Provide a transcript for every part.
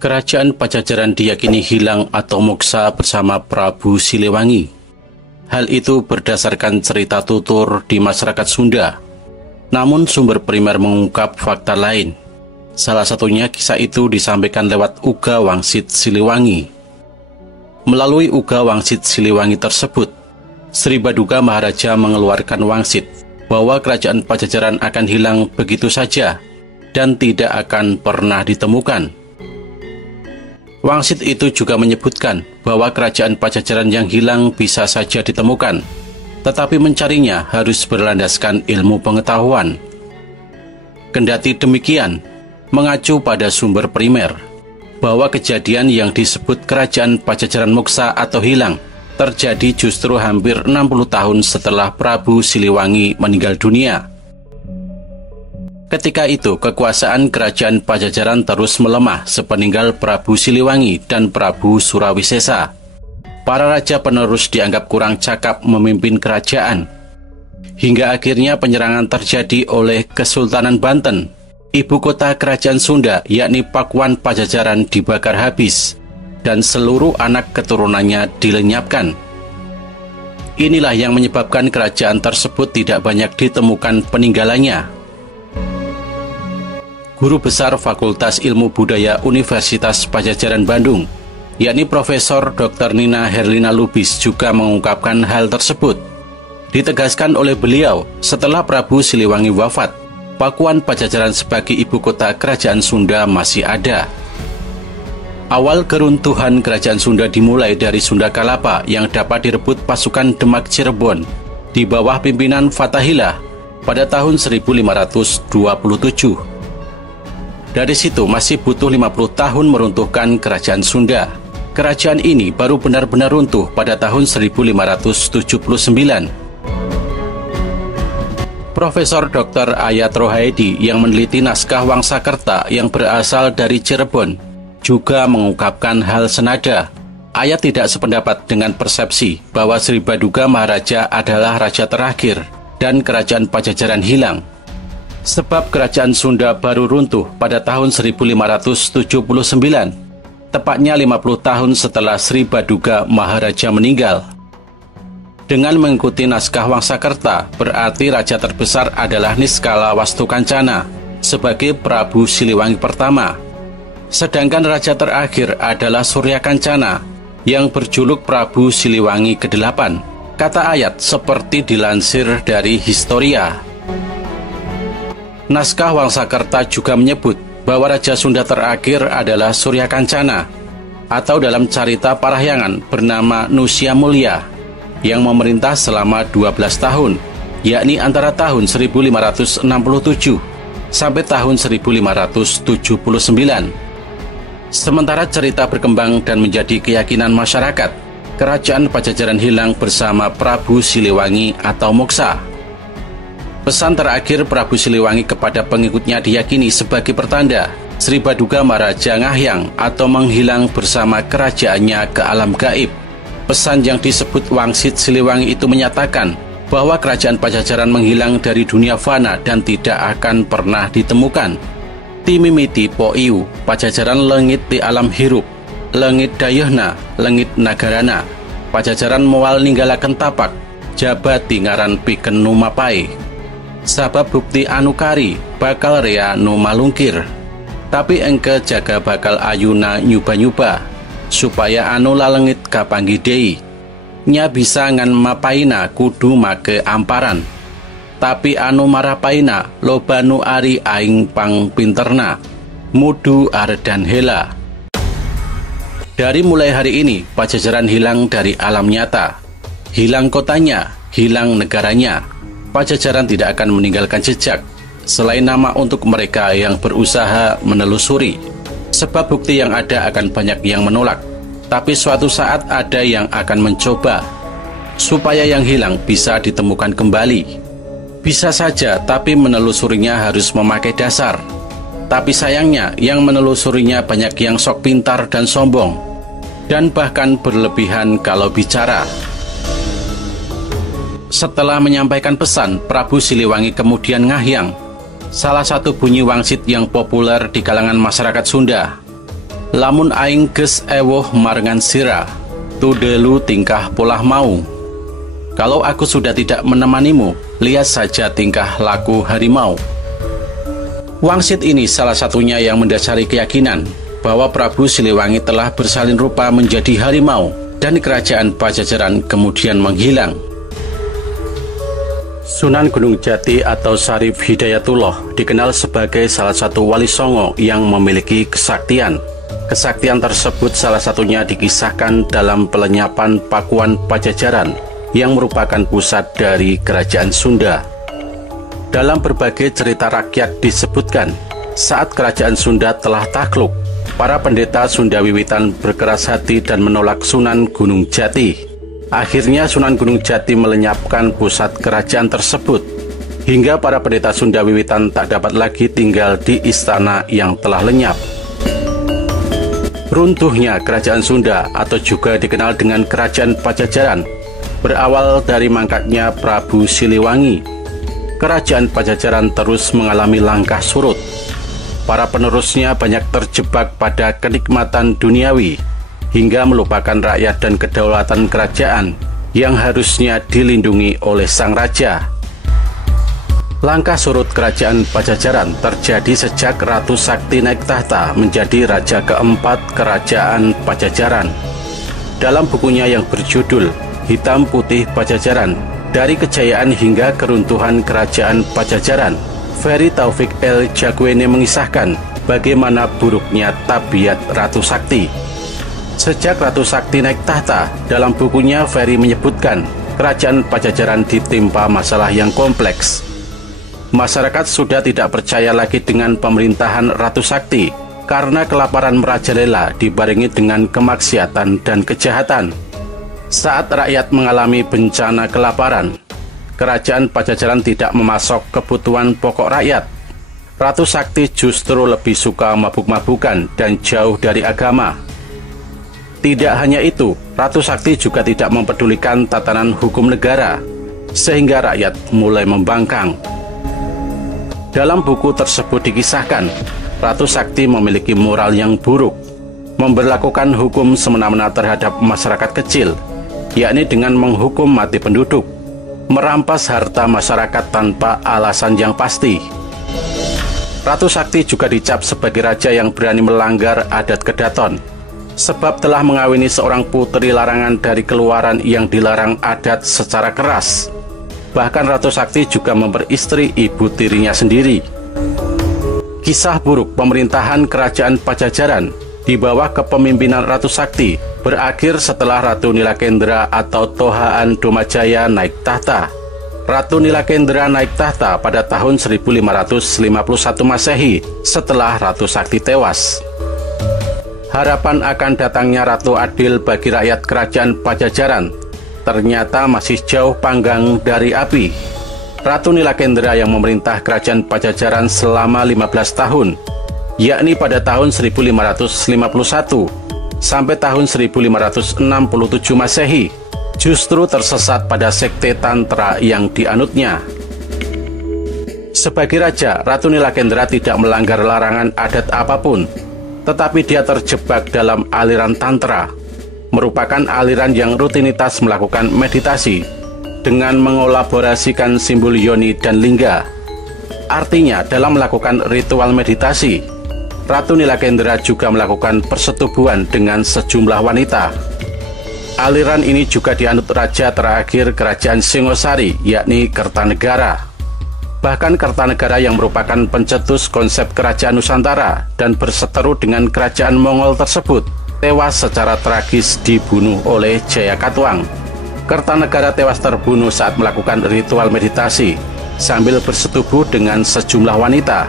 Kerajaan Pajajaran diyakini hilang atau moksa bersama Prabu Siliwangi. Hal itu berdasarkan cerita tutur di masyarakat Sunda. Namun sumber primer mengungkap fakta lain. Salah satunya kisah itu disampaikan lewat Uga Wangsit Siliwangi. Melalui Uga Wangsit Siliwangi tersebut, Sri Baduga Maharaja mengeluarkan wangsit bahwa kerajaan Pajajaran akan hilang begitu saja dan tidak akan pernah ditemukan. Wangsit itu juga menyebutkan bahwa kerajaan Pajajaran yang hilang bisa saja ditemukan, tetapi mencarinya harus berlandaskan ilmu pengetahuan. Kendati demikian, mengacu pada sumber primer, bahwa kejadian yang disebut kerajaan Pajajaran moksa atau hilang terjadi justru hampir 60 tahun setelah Prabu Siliwangi meninggal dunia. Ketika itu, kekuasaan kerajaan Pajajaran terus melemah sepeninggal Prabu Siliwangi dan Prabu Surawisesa. Para raja penerus dianggap kurang cakap memimpin kerajaan. Hingga akhirnya penyerangan terjadi oleh Kesultanan Banten. Ibu kota kerajaan Sunda, yakni Pakuan Pajajaran, dibakar habis, dan seluruh anak keturunannya dilenyapkan. Inilah yang menyebabkan kerajaan tersebut tidak banyak ditemukan peninggalannya. Guru Besar Fakultas Ilmu Budaya Universitas Pajajaran Bandung, yakni Profesor Dr. Nina Herlina Lubis, juga mengungkapkan hal tersebut. Ditegaskan oleh beliau, setelah Prabu Siliwangi wafat, Pakuan Pajajaran sebagai ibu kota kerajaan Sunda masih ada. Awal keruntuhan kerajaan Sunda dimulai dari Sunda Kalapa yang dapat direbut pasukan Demak Cirebon di bawah pimpinan Fathahilah pada tahun 1527. Dari situ masih butuh 50 tahun meruntuhkan kerajaan Sunda. Kerajaan ini baru benar-benar runtuh pada tahun 1579. Profesor Dr. Ayat Rohaidi yang meneliti naskah Wangsakerta yang berasal dari Cirebon juga mengungkapkan hal senada. Ayat tidak sependapat dengan persepsi bahwa Sri Baduga Maharaja adalah raja terakhir dan kerajaan Pajajaran hilang. Sebab kerajaan Sunda baru runtuh pada tahun 1579, tepatnya 50 tahun setelah Sri Baduga Maharaja meninggal. Dengan mengikuti naskah Wangsakerta, berarti raja terbesar adalah Niskala Wastukancana sebagai Prabu Siliwangi pertama. Sedangkan raja terakhir adalah Suryakancana yang berjuluk Prabu Siliwangi ke-8. Kata Ayat seperti dilansir dari Historia. Naskah Wangsakerta juga menyebut bahwa Raja Sunda terakhir adalah Suryakancana, atau dalam carita Parahyangan bernama Nusya Mulya, yang memerintah selama 12 tahun, yakni antara tahun 1567 sampai tahun 1579. Sementara cerita berkembang dan menjadi keyakinan masyarakat, kerajaan Pajajaran hilang bersama Prabu Siliwangi atau moksa. Pesan terakhir Prabu Siliwangi kepada pengikutnya diyakini sebagai pertanda Sri Baduga Maharaja ngahyang atau menghilang bersama kerajaannya ke alam gaib. Pesan yang disebut Wangsit Siliwangi itu menyatakan bahwa kerajaan Pajajaran menghilang dari dunia fana dan tidak akan pernah ditemukan. Timimiti poiu, Pajajaran lengit di alam hirup, lengit dayeuhna, lengit nagarana. Pajajaran moal ninggalaken tapak, jabat ngaran pikeun nu mapai. Sabab bukti anu kari bakal rea nu malungkir, tapi engke jaga bakal ayuna nyuba-nyuba supaya anu lalengit kapanggi deui. Nya bisa ngan mapaina kudu make amparan, tapi anu marapaina loba nu ari aing pang pinterna mudu aredan hela. Dari mulai hari ini Pajajaran hilang dari alam nyata, hilang kotanya, hilang negaranya. Pajajaran tidak akan meninggalkan jejak selain nama untuk mereka yang berusaha menelusuri. Sebab bukti yang ada akan banyak yang menolak, tapi suatu saat ada yang akan mencoba supaya yang hilang bisa ditemukan kembali. Bisa saja, tapi menelusurinya harus memakai dasar. Tapi sayangnya yang menelusurinya banyak yang sok pintar dan sombong, dan bahkan berlebihan kalau bicara. Setelah menyampaikan pesan, Prabu Siliwangi kemudian ngahyang, salah satu bunyi wangsit yang populer di kalangan masyarakat Sunda. Lamun aing geus ewoh marengan sira, tudelu tingkah polah mau. Kalau aku sudah tidak menemanimu, lihat saja tingkah laku harimau. Wangsit ini salah satunya yang mendasari keyakinan bahwa Prabu Siliwangi telah bersalin rupa menjadi harimau dan kerajaan Pajajaran kemudian menghilang. Sunan Gunung Jati atau Syarif Hidayatullah dikenal sebagai salah satu wali songo yang memiliki kesaktian. Kesaktian tersebut salah satunya dikisahkan dalam pelenyapan Pakuan Pajajaran yang merupakan pusat dari kerajaan Sunda. Dalam berbagai cerita rakyat disebutkan, saat kerajaan Sunda telah takluk, para pendeta Sunda Wiwitan berkeras hati dan menolak Sunan Gunung Jati. Akhirnya Sunan Gunung Jati melenyapkan pusat kerajaan tersebut, hingga para pendeta Sunda Wiwitan tak dapat lagi tinggal di istana yang telah lenyap. Runtuhnya kerajaan Sunda atau juga dikenal dengan kerajaan Pajajaran berawal dari mangkatnya Prabu Siliwangi. Kerajaan Pajajaran terus mengalami langkah surut. Para penerusnya banyak terjebak pada kenikmatan duniawi, hingga melupakan rakyat dan kedaulatan kerajaan yang harusnya dilindungi oleh sang raja. Langkah surut kerajaan Pajajaran terjadi sejak Ratu Sakti naik tahta menjadi raja keempat kerajaan Pajajaran. Dalam bukunya yang berjudul Hitam Putih Pajajaran, dari kejayaan hingga keruntuhan kerajaan Pajajaran, Ferry Taufik El Jagwene mengisahkan bagaimana buruknya tabiat Ratu Sakti. Sejak Ratu Sakti naik tahta, dalam bukunya Ferry menyebutkan kerajaan Pajajaran ditimpa masalah yang kompleks. Masyarakat sudah tidak percaya lagi dengan pemerintahan Ratu Sakti karena kelaparan merajalela dibarengi dengan kemaksiatan dan kejahatan. Saat rakyat mengalami bencana kelaparan, kerajaan Pajajaran tidak memasok kebutuhan pokok rakyat. Ratu Sakti justru lebih suka mabuk-mabukan dan jauh dari agama. Tidak hanya itu, Ratu Sakti juga tidak mempedulikan tatanan hukum negara, sehingga rakyat mulai membangkang. Dalam buku tersebut dikisahkan, Ratu Sakti memiliki moral yang buruk, memberlakukan hukum semena-mena terhadap masyarakat kecil, yakni dengan menghukum mati penduduk, merampas harta masyarakat tanpa alasan yang pasti. Ratu Sakti juga dicap sebagai raja yang berani melanggar adat kedaton, sebab telah mengawini seorang putri larangan dari keluaran yang dilarang adat secara keras. Bahkan Ratu Sakti juga memperistri ibu tirinya sendiri. Kisah buruk pemerintahan kerajaan Pajajaran di bawah kepemimpinan Ratu Sakti berakhir setelah Ratu Nilakendra atau Tohaan Domajaya naik tahta. Ratu Nilakendra naik tahta pada tahun 1551 Masehi setelah Ratu Sakti tewas. Harapan akan datangnya Ratu Adil bagi rakyat kerajaan Pajajaran ternyata masih jauh panggang dari api. Ratu Nilakendra yang memerintah kerajaan Pajajaran selama 15 tahun, yakni pada tahun 1551 sampai tahun 1567 Masehi, justru tersesat pada sekte Tantra yang dianutnya. Sebagai raja, Ratu Nilakendra tidak melanggar larangan adat apapun, tetapi dia terjebak dalam aliran Tantra, merupakan aliran yang rutinitas melakukan meditasi dengan mengolaborasikan simbol yoni dan lingga. Artinya, dalam melakukan ritual meditasi, Ratu Nilakendra juga melakukan persetubuhan dengan sejumlah wanita. Aliran ini juga dianut raja terakhir kerajaan Singosari, yakni Kertanegara. Bahkan Kertanegara yang merupakan pencetus konsep kerajaan Nusantara dan berseteru dengan kerajaan Mongol tersebut, tewas secara tragis dibunuh oleh Jayakatwang. Kertanegara tewas terbunuh saat melakukan ritual meditasi sambil bersetubuh dengan sejumlah wanita.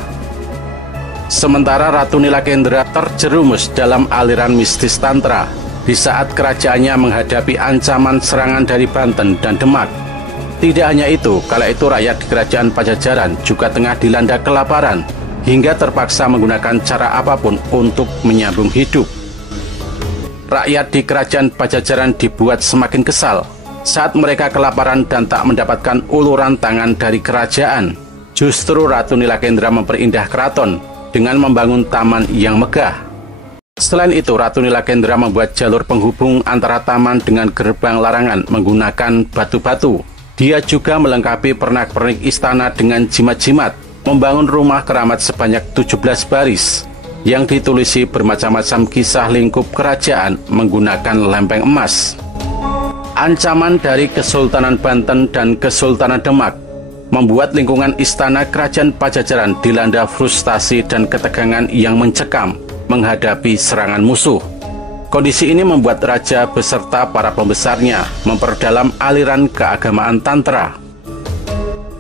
Sementara Ratu Nilakendra terjerumus dalam aliran mistis Tantra di saat kerajaannya menghadapi ancaman serangan dari Banten dan Demak. Tidak hanya itu, kala itu rakyat di kerajaan Pajajaran juga tengah dilanda kelaparan hingga terpaksa menggunakan cara apapun untuk menyambung hidup. Rakyat di kerajaan Pajajaran dibuat semakin kesal Saat mereka kelaparan dan tak mendapatkan uluran tangan dari kerajaan, justru Ratu Nilakendra memperindah keraton dengan membangun taman yang megah. Selain itu, Ratu Nilakendra membuat jalur penghubung antara taman dengan gerbang larangan menggunakan batu-batu. Dia juga melengkapi pernak-pernik istana dengan jimat-jimat, membangun rumah keramat sebanyak 17 baris, yang ditulisi bermacam-macam kisah lingkup kerajaan menggunakan lempeng emas. Ancaman dari Kesultanan Banten dan Kesultanan Demak membuat lingkungan istana kerajaan Pajajaran dilanda frustasi dan ketegangan yang mencekam menghadapi serangan musuh. Kondisi ini membuat raja beserta para pembesarnya memperdalam aliran keagamaan Tantra.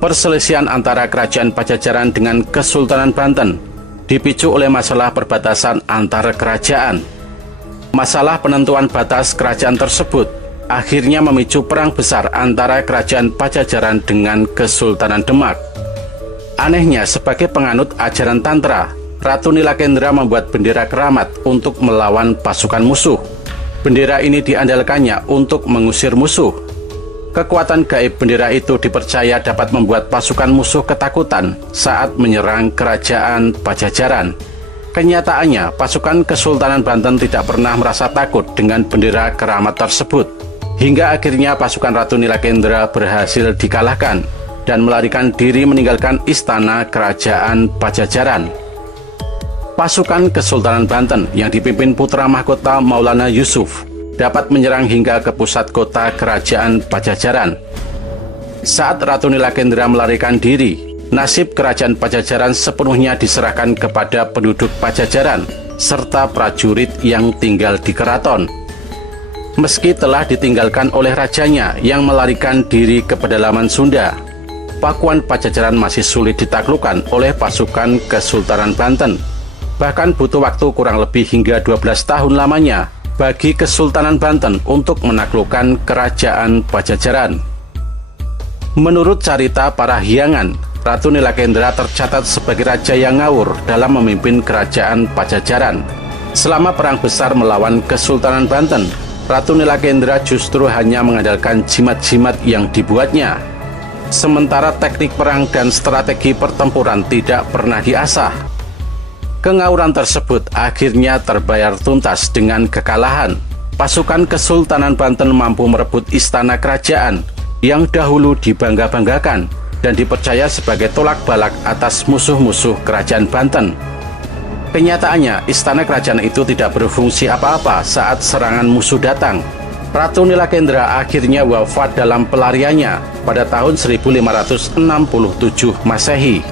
Perselisihan antara kerajaan Pajajaran dengan Kesultanan Banten dipicu oleh masalah perbatasan antara kerajaan. Masalah penentuan batas kerajaan tersebut akhirnya memicu perang besar antara kerajaan Pajajaran dengan Kesultanan Demak. Anehnya, sebagai penganut ajaran Tantra, Ratu Nilakendra membuat bendera keramat untuk melawan pasukan musuh. Bendera ini diandalkannya untuk mengusir musuh. Kekuatan gaib bendera itu dipercaya dapat membuat pasukan musuh ketakutan saat menyerang kerajaan Pajajaran. Kenyataannya, pasukan Kesultanan Banten tidak pernah merasa takut dengan bendera keramat tersebut. Hingga akhirnya pasukan Ratu Nilakendra berhasil dikalahkan dan melarikan diri meninggalkan istana kerajaan Pajajaran. Pasukan Kesultanan Banten yang dipimpin putra mahkota Maulana Yusuf dapat menyerang hingga ke pusat kota kerajaan Pajajaran. Saat Ratu Nilakendra melarikan diri, nasib kerajaan Pajajaran sepenuhnya diserahkan kepada penduduk Pajajaran serta prajurit yang tinggal di keraton. Meski telah ditinggalkan oleh rajanya yang melarikan diri ke pedalaman Sunda, Pakuan Pajajaran masih sulit ditaklukkan oleh pasukan Kesultanan Banten. Bahkan butuh waktu kurang lebih hingga 12 tahun lamanya bagi Kesultanan Banten untuk menaklukkan kerajaan Pajajaran. Menurut carita para hiangan, Ratu Nilakendra tercatat sebagai raja yang ngawur dalam memimpin kerajaan Pajajaran. Selama perang besar melawan Kesultanan Banten, Ratu Nilakendra justru hanya mengandalkan jimat-jimat yang dibuatnya. Sementara teknik perang dan strategi pertempuran tidak pernah diasah. Kengawuran tersebut akhirnya terbayar tuntas dengan kekalahan. Pasukan Kesultanan Banten mampu merebut istana kerajaan yang dahulu dibangga-banggakan dan dipercaya sebagai tolak balak atas musuh-musuh kerajaan Banten. Kenyataannya, istana kerajaan itu tidak berfungsi apa-apa saat serangan musuh datang. Ratu Nilakendra akhirnya wafat dalam pelariannya pada tahun 1567 Masehi.